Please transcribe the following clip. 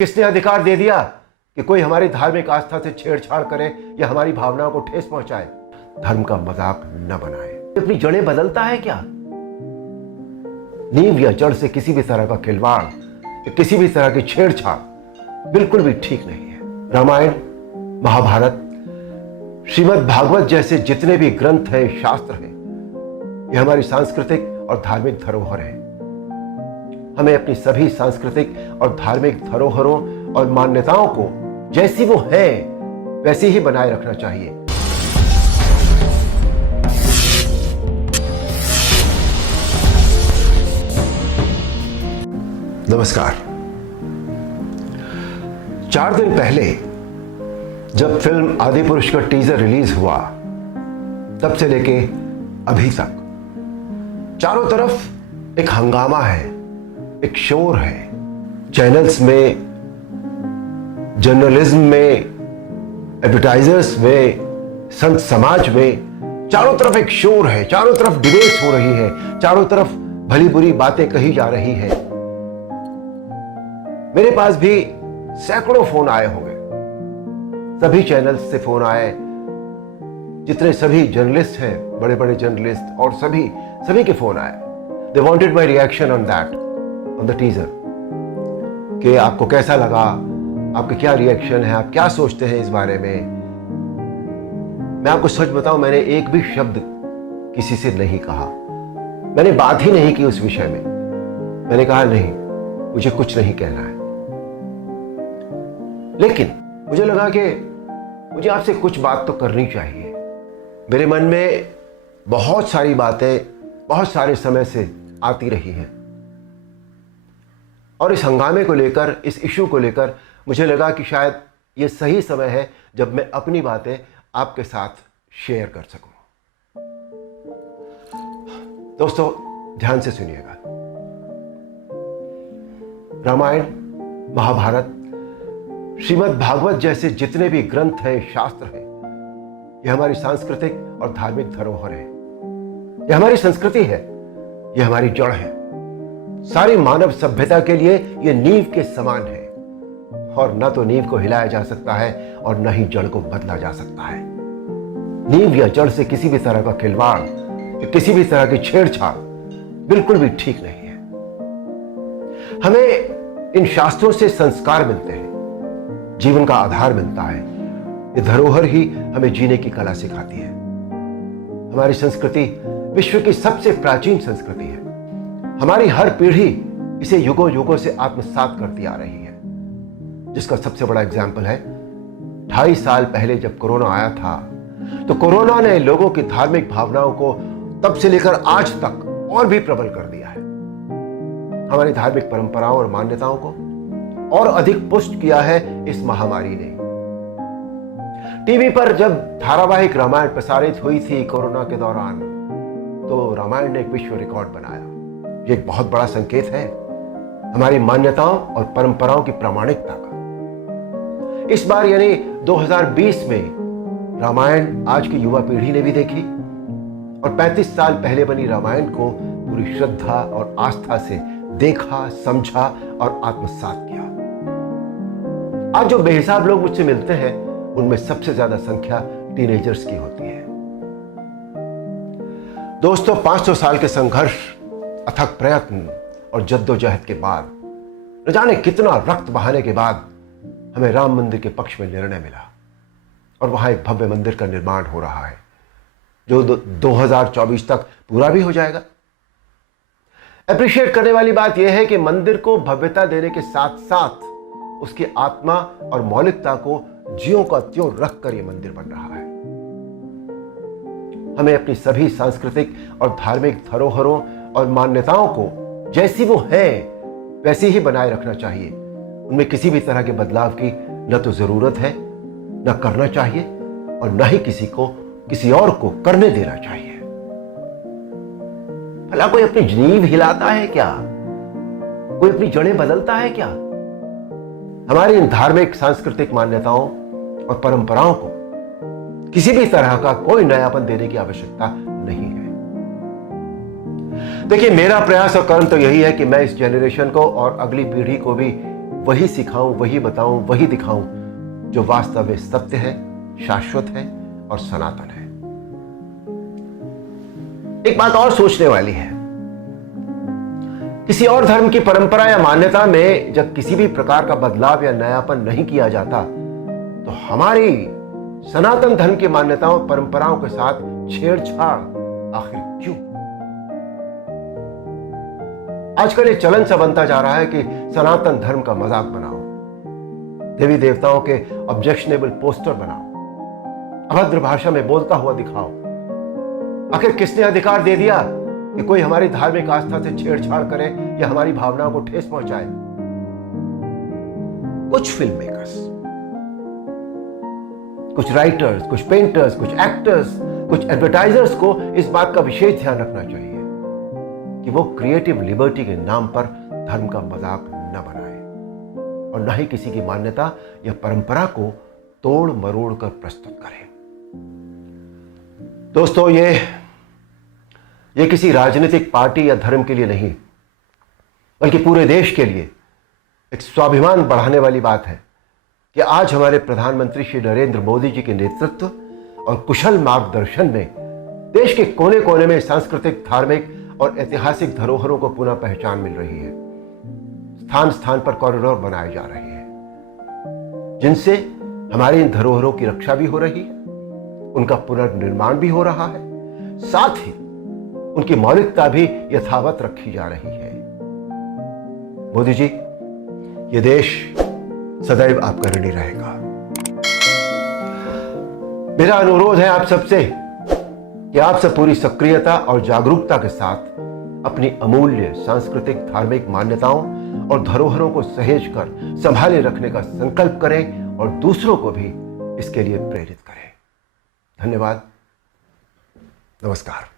किसने अधिकार दे दिया कि कोई हमारी धार्मिक आस्था से छेड़छाड़ करे या हमारी भावनाओं को ठेस पहुंचाए? धर्म का मजाक न बनाए। अपनी जड़ें बदलता है क्या? नींव या जड़ से किसी भी तरह का खिलवाड़ या किसी भी तरह की छेड़छाड़ बिल्कुल भी ठीक नहीं है। रामायण, महाभारत, श्रीमद् भागवत जैसे जितने भी ग्रंथ हैं, शास्त्र हैं, ये हमारी सांस्कृतिक और धार्मिक धरोहर है। हमें अपनी सभी सांस्कृतिक और धार्मिक धरोहरों और मान्यताओं को जैसी वो हैं वैसी ही बनाए रखना चाहिए। नमस्कार। 4 दिन पहले जब फिल्म आदिपुरुष का टीजर रिलीज हुआ, तब से लेके अभी तक चारों तरफ एक हंगामा है, एक शोर है। चैनल्स में, जर्नलिज्म में, एडवर्टाइजर्स में, संत समाज में चारों तरफ एक शोर है, चारों तरफ डिबेट्स हो रही है, चारों तरफ भली बुरी बातें कही जा रही है। मेरे पास भी सैकड़ों फोन आए होंगे, सभी चैनल्स से फोन आए, जितने सभी जर्नलिस्ट हैं, बड़े बड़े जर्नलिस्ट, और सभी के फोन आए। They wanted my reaction on that, on the teaser, कि आपको कैसा लगा, आपके क्या रिएक्शन है, आप क्या सोचते हैं इस बारे में। मैं आपको सच बताऊं, मैंने एक भी शब्द किसी से नहीं कहा, मैंने बात ही नहीं की उस विषय में। मैंने कहा नहीं, मुझे कुछ नहीं कहना है। लेकिन मुझे लगा कि मुझे आपसे कुछ बात तो करनी चाहिए। मेरे मन में बहुत सारी बातें बहुत सारे समय से आती रही हैं, और इस हंगामे को लेकर, इस इशू को लेकर मुझे लगा कि शायद ये सही समय है जब मैं अपनी बातें आपके साथ शेयर कर सकूं। दोस्तों, ध्यान से सुनिएगा। रामायण, महाभारत, श्रीमद् भागवत जैसे जितने भी ग्रंथ हैं, शास्त्र हैं, ये हमारी सांस्कृतिक और धार्मिक धरोहर है। ये हमारी संस्कृति है, ये हमारी जड़ है। सारी मानव सभ्यता के लिए ये नींव के समान है, और न तो नींव को हिलाया जा सकता है और न ही जड़ को बदला जा सकता है। नींव या जड़ से किसी भी तरह का खिलवाड़ या किसी भी तरह की छेड़छाड़ बिल्कुल भी ठीक नहीं है। हमें इन शास्त्रों से संस्कार मिलते हैं, जीवन का आधार मिलता है। ये धरोहर ही हमें जीने की कला सिखाती है। हमारी संस्कृति विश्व की सबसे प्राचीन संस्कृति है। हमारी हर पीढ़ी इसे युगों युगों से आत्मसात करती आ रही है, जिसका सबसे बड़ा एग्जाम्पल है 2.5 साल पहले जब कोरोना आया था, तो कोरोना ने लोगों की धार्मिक भावनाओं को तब से लेकर आज तक और भी प्रबल कर दिया है। हमारी धार्मिक परंपराओं और मान्यताओं को और अधिक पुष्ट किया है इस महामारी ने। टीवी पर जब धारावाहिक रामायण प्रसारित हुई थी कोरोना के दौरान, तो रामायण ने एक विश्व रिकॉर्ड बनाया। ये एक बहुत बड़ा संकेत है हमारी मान्यताओं और परंपराओं की प्रामाणिकता का। इस बार यानी 2020 में रामायण आज की युवा पीढ़ी ने भी देखी, और 35 साल पहले बनी रामायण को पूरी श्रद्धा और आस्था से देखा, समझा और आत्मसात किया। आज जो बेहिसाब लोग मुझसे मिलते हैं, उनमें सबसे ज्यादा संख्या टीनेजर्स की होती है। दोस्तों, 500 साल के संघर्ष, अथक प्रयत्न और जद्दोजहद के बाद, न जाने कितना रक्त बहाने के बाद, हमें राम मंदिर के पक्ष में निर्णय मिला, और वहां एक भव्य मंदिर का निर्माण हो रहा है, जो 2024 तक पूरा भी हो जाएगा। अप्रिशिएट करने वाली बात यह है कि मंदिर को भव्यता देने के साथ साथ उसकी आत्मा और मौलिकता को ज्यों का त्यों रख कर यह मंदिर बन रहा है। हमें अपनी सभी सांस्कृतिक और धार्मिक धरोहरों और मान्यताओं को जैसी वो हैं वैसी ही बनाए रखना चाहिए। उनमें किसी भी तरह के बदलाव की न तो जरूरत है, न करना चाहिए, और न ही किसी और को करने देना चाहिए। भला कोई अपनी नींव हिलाता है क्या? कोई अपनी जड़ें बदलता है क्या? हमारी इन धार्मिक सांस्कृतिक मान्यताओं और परंपराओं को किसी भी तरह का कोई नयापन देने की आवश्यकता नहीं है। देखिए, मेरा प्रयास और कर्म तो यही है कि मैं इस जनरेशन को और अगली पीढ़ी को भी वही सिखाऊं, वही बताऊं, वही दिखाऊं जो वास्तव में सत्य है, शाश्वत है और सनातन है। एक बात और सोचने वाली है, किसी और धर्म की परंपरा या मान्यता में जब किसी भी प्रकार का बदलाव या नयापन नहीं किया जाता, तो हमारी सनातन धर्म की मान्यताओं परंपराओं के साथ छेड़छाड़ आखिर क्यों? आजकल ये चलन सा बनता जा रहा है कि सनातन धर्म का मजाक बनाओ, देवी देवताओं के ऑब्जेक्शनेबल पोस्टर बनाओ, अभद्र भाषा में बोलता हुआ दिखाओ। आखिर किसने अधिकार दे दिया कि कोई हमारी धार्मिक आस्था से छेड़छाड़ करे या हमारी भावनाओं को ठेस पहुंचाए? कुछ फिल्म मेकर्स, कुछ राइटर्स, कुछ पेंटर्स, कुछ एक्टर्स, कुछ एडवर्टाइजर्स को इस बात का विशेष ध्यान रखना चाहिए कि वो क्रिएटिव लिबर्टी के नाम पर धर्म का मजाक न बनाए और न ही किसी की मान्यता या परंपरा को तोड़ मरोड़ कर प्रस्तुत करें। दोस्तों, ये किसी राजनीतिक पार्टी या धर्म के लिए नहीं, बल्कि पूरे देश के लिए एक स्वाभिमान बढ़ाने वाली बात है कि आज हमारे प्रधानमंत्री श्री नरेंद्र मोदी जी के नेतृत्व और कुशल मार्गदर्शन में देश के कोने कोने में सांस्कृतिक, धार्मिक और ऐतिहासिक धरोहरों को पुनः पहचान मिल रही है। स्थान स्थान पर कॉरिडोर बनाए जा रहे हैं जिनसे हमारी इन धरोहरों की रक्षा भी हो रही है, उनका पुनर्निर्माण भी हो रहा है, साथ ही उनकी मौलिकता भी यथावत रखी जा रही है। मोदी जी, ये देश सदैव आपका ऋणी रहेगा। मेरा अनुरोध है आप सबसे कि आप सब पूरी सक्रियता और जागरूकता के साथ अपनी अमूल्य सांस्कृतिक, धार्मिक मान्यताओं और धरोहरों को सहेज कर संभाले रखने का संकल्प करें और दूसरों को भी इसके लिए प्रेरित करें। धन्यवाद। नमस्कार।